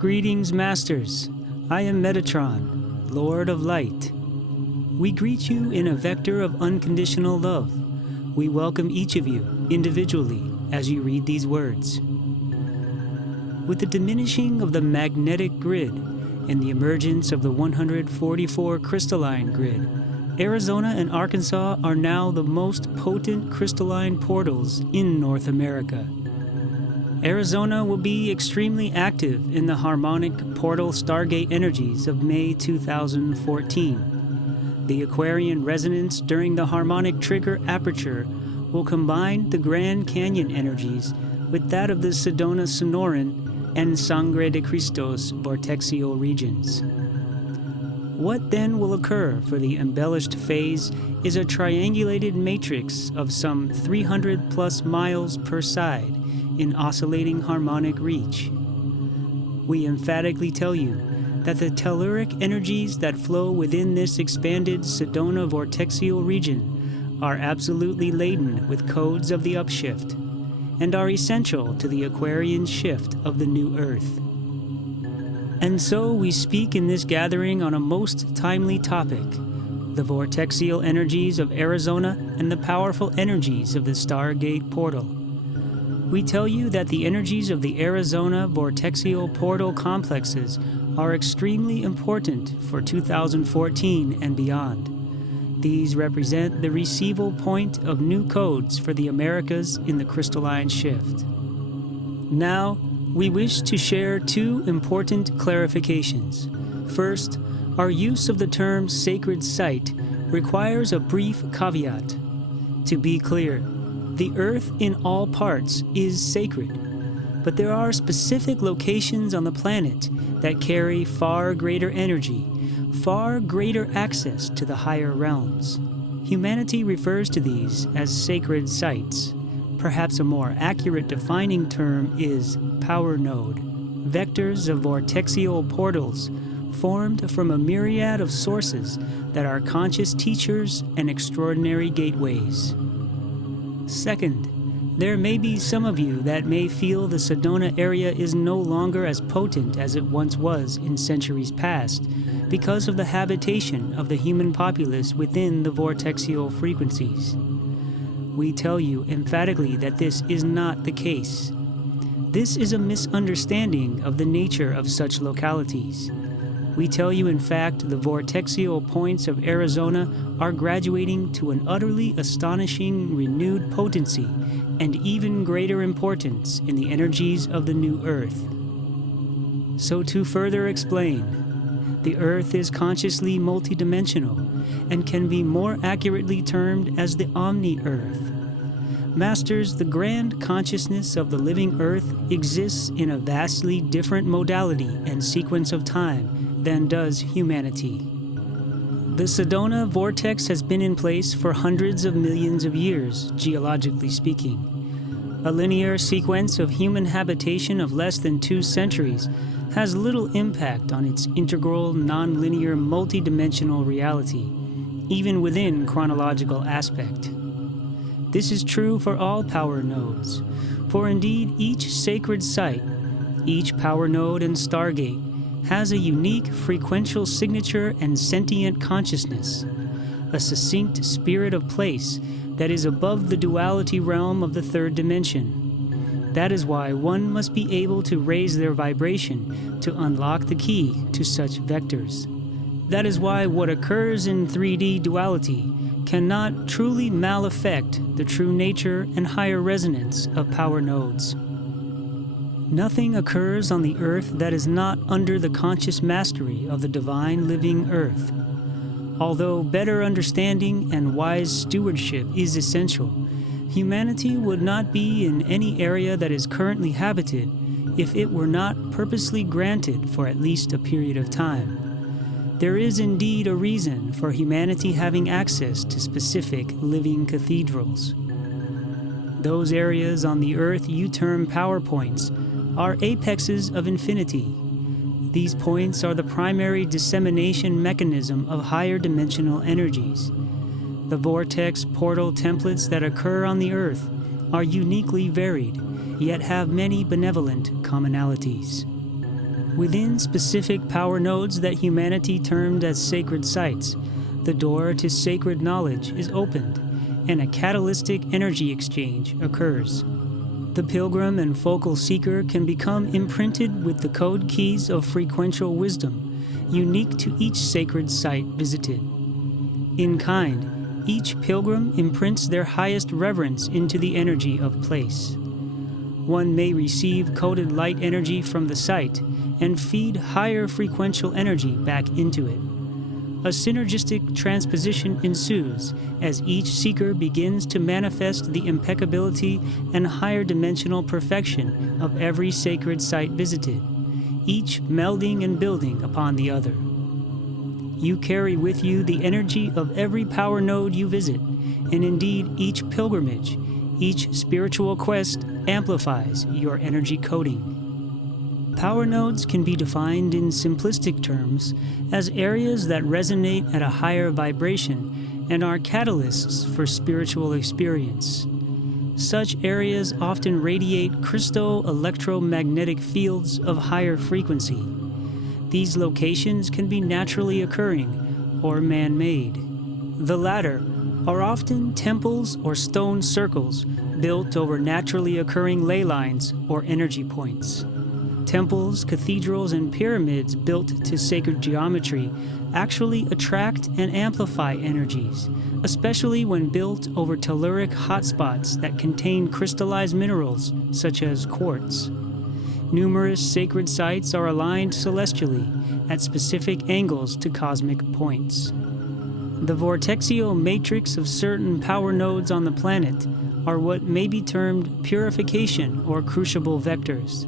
Greetings, Masters. I am Metatron, Lord of Light. We greet you in a vector of unconditional love. We welcome each of you individually as you read these words. With the diminishing of the magnetic grid and the emergence of the 144 crystalline grid, Arizona and Arkansas are now the most potent crystalline portals in North America. Arizona will be extremely active in the harmonic portal stargate energies of May 2014. The Aquarian resonance during the harmonic trigger aperture will combine the Grand Canyon energies with that of the Sedona Sonoran and Sangre de Cristos vortexial regions. What then will occur for the embellished phase is a triangulated matrix of some 300 plus miles per side in oscillating harmonic reach. We emphatically tell you that the telluric energies that flow within this expanded Sedona vortexial region are absolutely laden with codes of the upshift and are essential to the Aquarian shift of the new Earth. And so we speak in this gathering on a most timely topic, the vortexial energies of Arizona and the powerful energies of the Stargate portal. We tell you that the energies of the Arizona vortexial portal complexes are extremely important for 2014 and beyond. These represent the receival point of new codes for the Americas in the crystalline shift. Now, we wish to share two important clarifications. First, our use of the term sacred site requires a brief caveat. To be clear, the Earth in all parts is sacred, but there are specific locations on the planet that carry far greater energy, far greater access to the higher realms. Humanity refers to these as sacred sites. Perhaps a more accurate defining term is power node, vectors of vortexial portals formed from a myriad of sources that are conscious teachers and extraordinary gateways. Second, there may be some of you that may feel the Sedona area is no longer as potent as it once was in centuries past because of the habitation of the human populace within the vortexial frequencies. We tell you emphatically that this is not the case. This is a misunderstanding of the nature of such localities. We tell you, in fact, the vortexial points of Arizona are graduating to an utterly astonishing renewed potency and even greater importance in the energies of the new Earth. So to further explain, the Earth is consciously multidimensional and can be more accurately termed as the Omni-Earth. Masters, the grand consciousness of the living Earth exists in a vastly different modality and sequence of time than does humanity. The Sedona vortex has been in place for hundreds of millions of years, geologically speaking. A linear sequence of human habitation of less than 2 centuries has little impact on its integral, non-linear, multidimensional reality, even within chronological aspect. This is true for all power nodes, for indeed each sacred site, each power node and stargate, has a unique frequential signature and sentient consciousness, a succinct spirit of place that is above the duality realm of the third dimension. That is why one must be able to raise their vibration to unlock the key to such vectors. That is why what occurs in 3D duality cannot truly malaffect the true nature and higher resonance of power nodes. Nothing occurs on the Earth that is not under the conscious mastery of the divine living Earth. Although better understanding and wise stewardship is essential, humanity would not be in any area that is currently habited if it were not purposely granted for at least a period of time. There is indeed a reason for humanity having access to specific living cathedrals. Those areas on the Earth you term power points are apexes of infinity. These points are the primary dissemination mechanism of higher dimensional energies. The vortex portal templates that occur on the Earth are uniquely varied, yet have many benevolent commonalities. Within specific power nodes that humanity termed as sacred sites, the door to sacred knowledge is opened, and a catalytic energy exchange occurs. The pilgrim and focal seeker can become imprinted with the code keys of frequential wisdom, unique to each sacred site visited. In kind, each pilgrim imprints their highest reverence into the energy of place. One may receive coded light energy from the site and feed higher frequential energy back into it. A synergistic transposition ensues as each seeker begins to manifest the impeccability and higher dimensional perfection of every sacred site visited, each melding and building upon the other. You carry with you the energy of every power node you visit, and indeed each pilgrimage, each spiritual quest amplifies your energy coding. Power nodes can be defined in simplistic terms as areas that resonate at a higher vibration and are catalysts for spiritual experience. Such areas often radiate crystal-electromagnetic fields of higher frequency. These locations can be naturally occurring or man-made. The latter are often temples or stone circles built over naturally occurring ley lines or energy points. Temples, cathedrals, and pyramids built to sacred geometry actually attract and amplify energies, especially when built over telluric hotspots that contain crystallized minerals such as quartz. Numerous sacred sites are aligned celestially at specific angles to cosmic points. The vortexial matrix of certain power nodes on the planet are what may be termed purification or crucible vectors.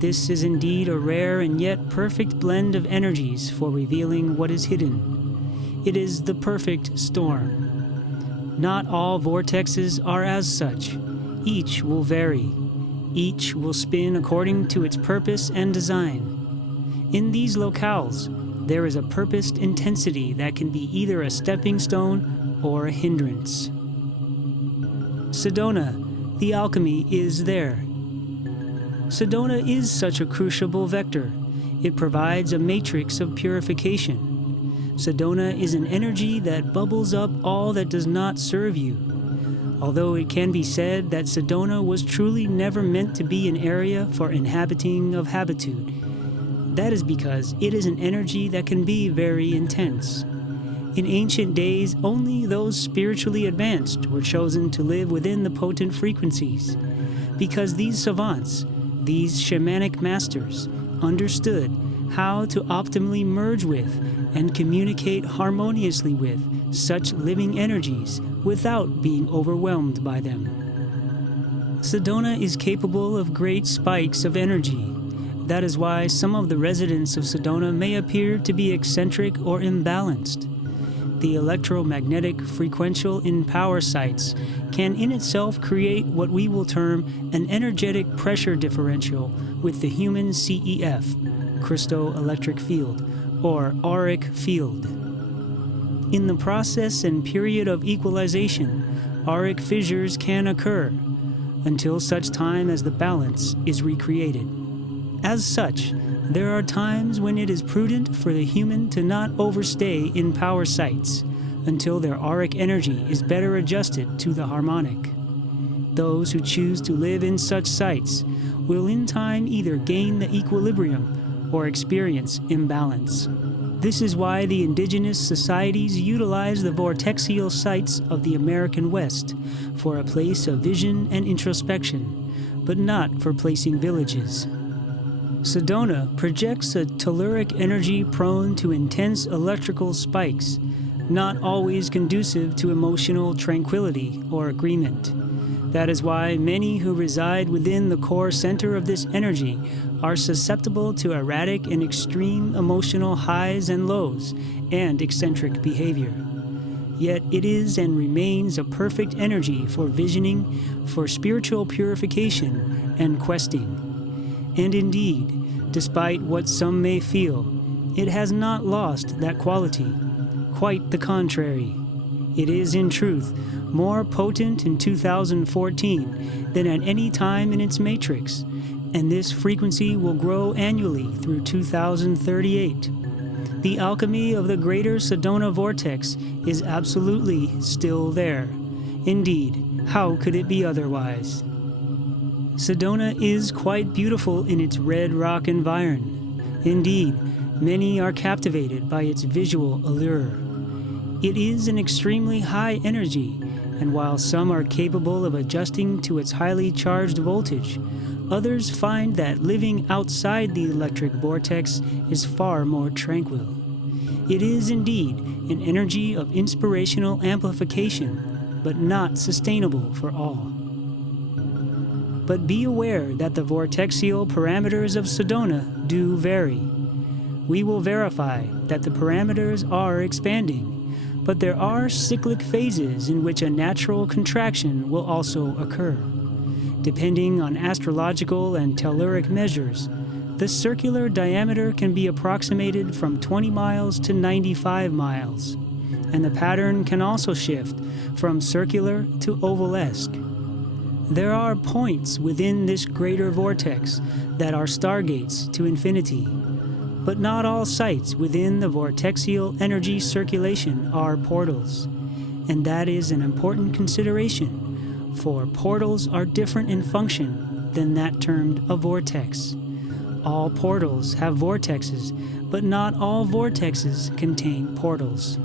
This is indeed a rare and yet perfect blend of energies for revealing what is hidden. It is the perfect storm. Not all vortexes are as such. Each will vary. Each will spin according to its purpose and design. In these locales, there is a purposed intensity that can be either a stepping stone or a hindrance. Sedona, the alchemy is there. Sedona is such a crucible vector. It provides a matrix of purification. Sedona is an energy that bubbles up all that does not serve you. Although it can be said that Sedona was truly never meant to be an area for inhabiting of habitude, that is because it is an energy that can be very intense. In ancient days, only those spiritually advanced were chosen to live within the potent frequencies, because these savants, these shamanic masters, understood how to optimally merge with and communicate harmoniously with such living energies without being overwhelmed by them. Sedona is capable of great spikes of energy. That is why some of the residents of Sedona may appear to be eccentric or imbalanced. The electromagnetic frequential in power sites can in itself create what we will term an energetic pressure differential with the human CEF, crystal-electric field, or auric field. In the process and period of equalization, auric fissures can occur until such time as the balance is recreated. As such, there are times when it is prudent for the human to not overstay in power sites until their auric energy is better adjusted to the harmonic. Those who choose to live in such sites will in time either gain the equilibrium or experience imbalance. This is why the indigenous societies utilize the vortexial sites of the American West for a place of vision and introspection, but not for placing villages. Sedona projects a telluric energy prone to intense electrical spikes, not always conducive to emotional tranquility or agreement. That is why many who reside within the core center of this energy are susceptible to erratic and extreme emotional highs and lows and eccentric behavior. Yet it is and remains a perfect energy for visioning, for spiritual purification, and questing. And indeed, despite what some may feel, it has not lost that quality. Quite the contrary. It is, in truth, more potent in 2014 than at any time in its matrix, and this frequency will grow annually through 2038. The alchemy of the greater Sedona vortex is absolutely still there. Indeed, how could it be otherwise? Sedona is quite beautiful in its red rock environment. Indeed, many are captivated by its visual allure. It is an extremely high energy, and while some are capable of adjusting to its highly charged voltage, others find that living outside the electric vortex is far more tranquil. It is indeed an energy of inspirational amplification, but not sustainable for all. But be aware that the vortexial parameters of Sedona do vary. We will verify that the parameters are expanding, but there are cyclic phases in which a natural contraction will also occur. Depending on astrological and telluric measures, the circular diameter can be approximated from 20 miles to 95 miles, and the pattern can also shift from circular to ovalesque. There are points within this greater vortex that are stargates to infinity, but not all sites within the vortexial energy circulation are portals, and that is an important consideration, for portals are different in function than that termed a vortex. All portals have vortexes, but not all vortexes contain portals.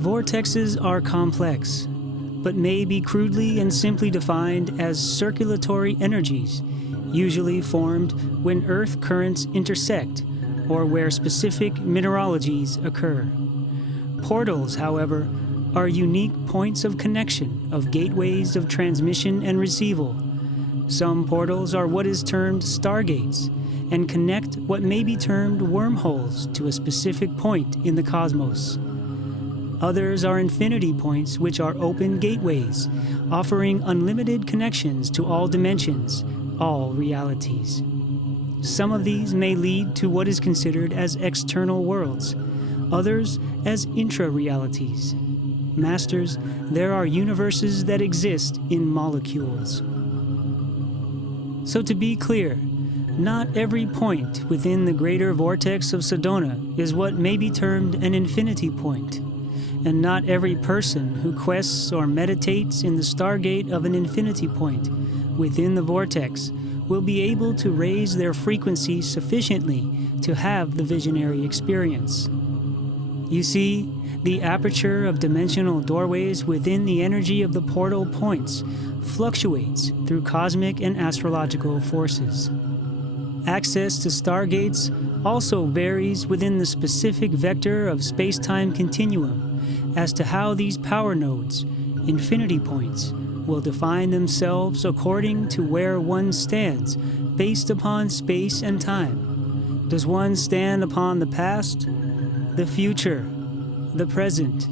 Vortexes are complex, but may be crudely and simply defined as circulatory energies, usually formed when Earth currents intersect or where specific mineralogies occur. Portals, however, are unique points of connection of gateways of transmission and receival. Some portals are what is termed stargates and connect what may be termed wormholes to a specific point in the cosmos. Others are infinity points, which are open gateways, offering unlimited connections to all dimensions, all realities. Some of these may lead to what is considered as external worlds, others as intra-realities. Masters, there are universes that exist in molecules. So to be clear, not every point within the greater vortex of Sedona is what may be termed an infinity point, and not every person who quests or meditates in the stargate of an infinity point within the vortex will be able to raise their frequency sufficiently to have the visionary experience. You see, the aperture of dimensional doorways within the energy of the portal points fluctuates through cosmic and astrological forces. Access to stargates also varies within the specific vector of space-time continuum as to how these power nodes, infinity points, will define themselves according to where one stands based upon space and time. Does one stand upon the past, the future, the present?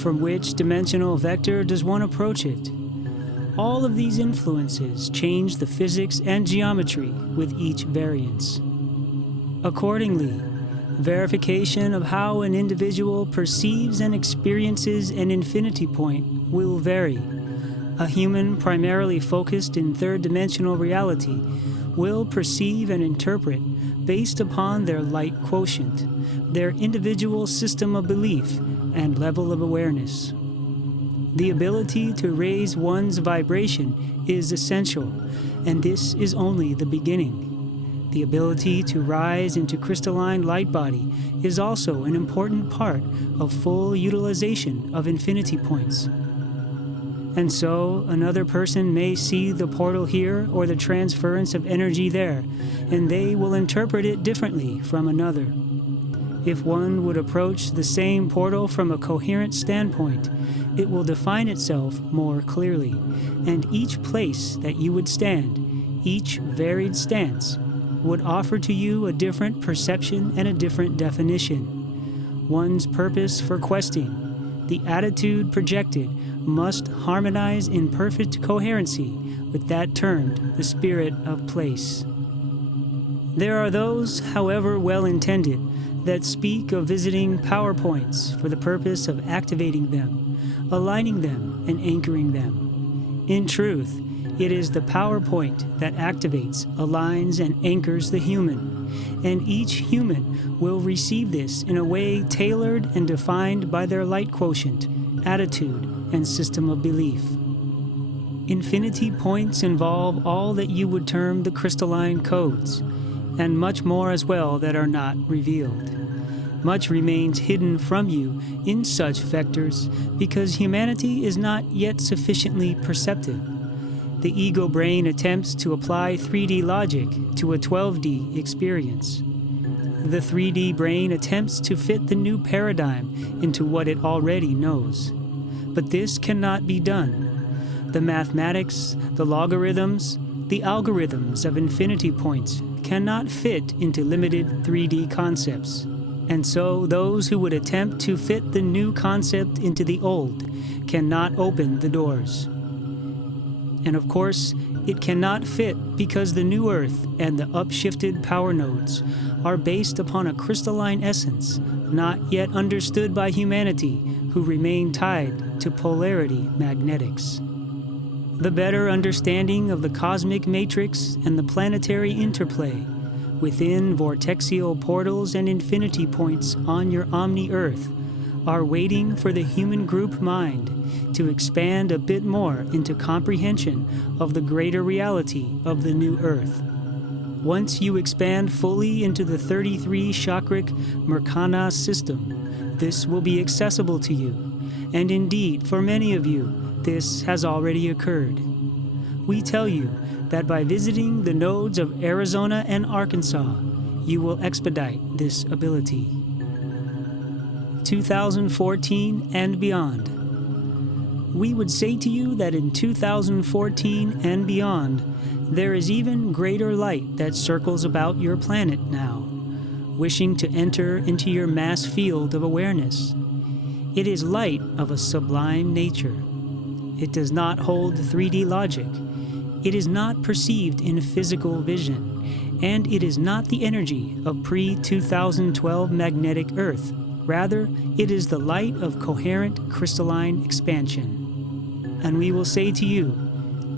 From which dimensional vector does one approach it? All of these influences change the physics and geometry with each variance. Accordingly, verification of how an individual perceives and experiences an infinity point will vary. A human primarily focused in third-dimensional reality will perceive and interpret based upon their light quotient, their individual system of belief and level of awareness. The ability to raise one's vibration is essential, and this is only the beginning. The ability to rise into crystalline light body is also an important part of full utilization of infinity points. And so, another person may see the portal here or the transference of energy there, and they will interpret it differently from another. If one would approach the same portal from a coherent standpoint, it will define itself more clearly, and each place that you would stand, each varied stance, would offer to you a different perception and a different definition. One's purpose for questing, the attitude projected, must harmonize in perfect coherency with that termed the spirit of place. There are those, however well-intended, that speak of visiting power points for the purpose of activating them, aligning them, and anchoring them. In truth, It is the power point that activates, aligns, and anchors the human, and each human will receive this in a way tailored and defined by their light quotient, attitude, and system of belief. Infinity points involve all that you would term the crystalline codes, and much more as well that are not revealed. Much remains hidden from you in such vectors because humanity is not yet sufficiently perceptive. The ego brain attempts to apply 3D logic to a 12D experience. The 3D brain attempts to fit the new paradigm into what it already knows. But this cannot be done. The mathematics, the logarithms, the algorithms of infinity points cannot fit into limited 3D concepts. And so those who would attempt to fit the new concept into the old cannot open the doors. And of course, it cannot fit because the new Earth and the upshifted power nodes are based upon a crystalline essence not yet understood by humanity, who remain tied to polarity magnetics. The better understanding of the cosmic matrix and the planetary interplay within vortexial portals and infinity points on your omni-Earth are waiting for the human group mind to expand a bit more into comprehension of the greater reality of the new Earth. Once you expand fully into the 33 chakric Merkana system, this will be accessible to you, and indeed, for many of you, this has already occurred. We tell you that by visiting the nodes of Arizona and Arkansas, you will expedite this ability. 2014 and beyond. We would say to you that in 2014 and beyond, there is even greater light that circles about your planet now, wishing to enter into your mass field of awareness. It is light of a sublime nature. It does not hold 3D logic. It is not perceived in physical vision, and it is not the energy of pre-2012 magnetic Earth. Rather, it is the light of coherent crystalline expansion. And we will say to you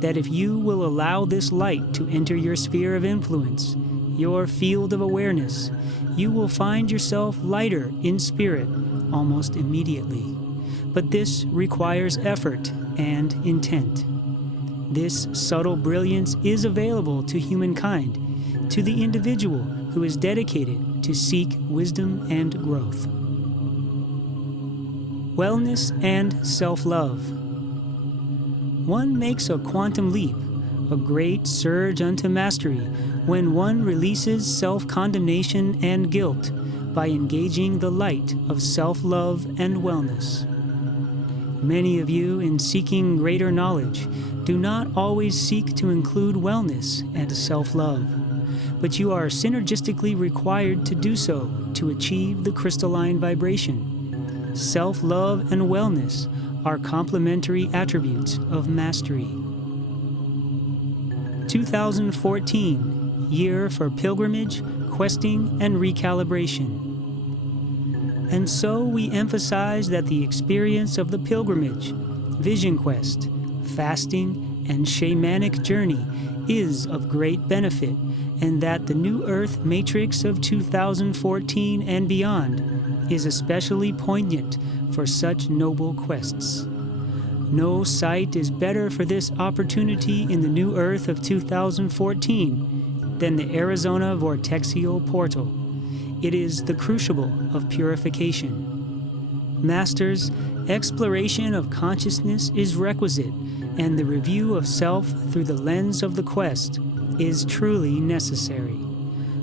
that if you will allow this light to enter your sphere of influence, your field of awareness, you will find yourself lighter in spirit almost immediately. But this requires effort and intent. This subtle brilliance is available to humankind, to the individual who is dedicated to seek wisdom and growth. Wellness and self-love. One makes a quantum leap, a great surge unto mastery, when one releases self-condemnation and guilt by engaging the light of self-love and wellness. Many of you, in seeking greater knowledge, do not always seek to include wellness and self-love, but you are synergistically required to do so to achieve the crystalline vibration. Self-love and wellness are complementary attributes of mastery. 2014, year for pilgrimage, questing, and recalibration. And so we emphasize that the experience of the pilgrimage, vision quest, fasting, and shamanic journey is of great benefit, and that the new Earth matrix of 2014 and beyond is especially poignant for such noble quests. No site is better for this opportunity in the new Earth of 2014 than the Arizona Vortexial Portal. It is the crucible of purification. Masters, exploration of consciousness is requisite, and the review of self through the lens of the quest is truly necessary.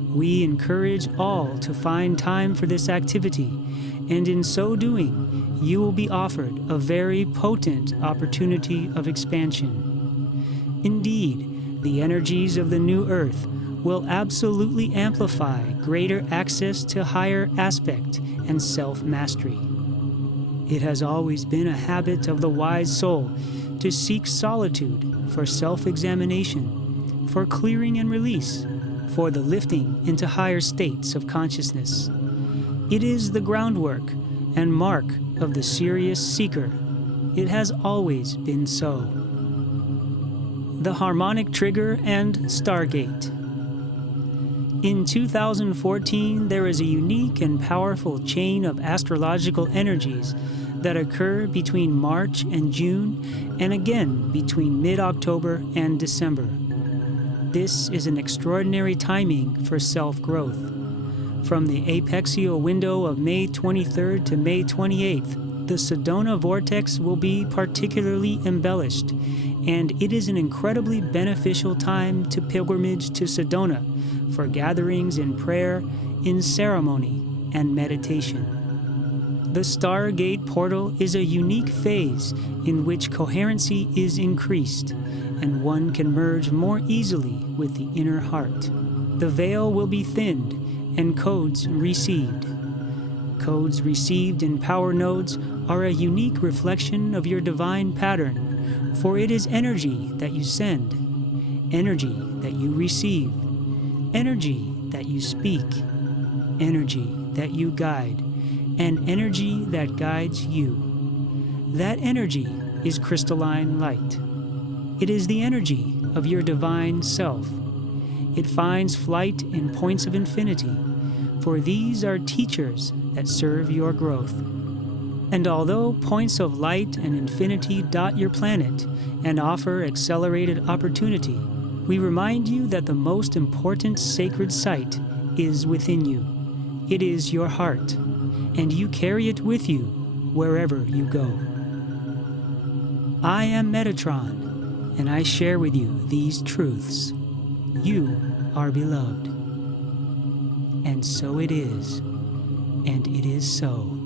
We encourage all to find time for this activity, and in so doing, you will be offered a very potent opportunity of expansion. Indeed, the energies of the new Earth will absolutely amplify greater access to higher aspect and self-mastery. It has always been a habit of the wise soul to seek solitude for self-examination, for clearing and release, for the lifting into higher states of consciousness. It is the groundwork and mark of the serious seeker. It has always been so. the harmonic trigger and Stargate. In 2014, there is a unique and powerful chain of astrological energies that occur between March and June, and again between mid-October and December. This is an extraordinary timing for self-growth. From the apexial window of May 23rd to May 28th, the Sedona vortex will be particularly embellished, and it is an incredibly beneficial time to pilgrimage to Sedona for gatherings in prayer, in ceremony, and meditation. The Stargate portal is a unique phase in which coherency is increased, and one can merge more easily with the inner heart. The veil will be thinned, and codes received. Codes received in power nodes are a unique reflection of your divine pattern, for it is energy that you send, energy that you receive, energy that you speak, energy that you guide, and energy that guides you. That energy is crystalline light. It is the energy of your divine self. It finds flight in points of infinity, for these are teachers that serve your growth. And although points of light and infinity dot your planet and offer accelerated opportunity, we remind you that the most important sacred site is within you. It is your heart, and you carry it with you wherever you go. I am Metatron, and I share with you these truths. You are beloved. And so it is, and it is so.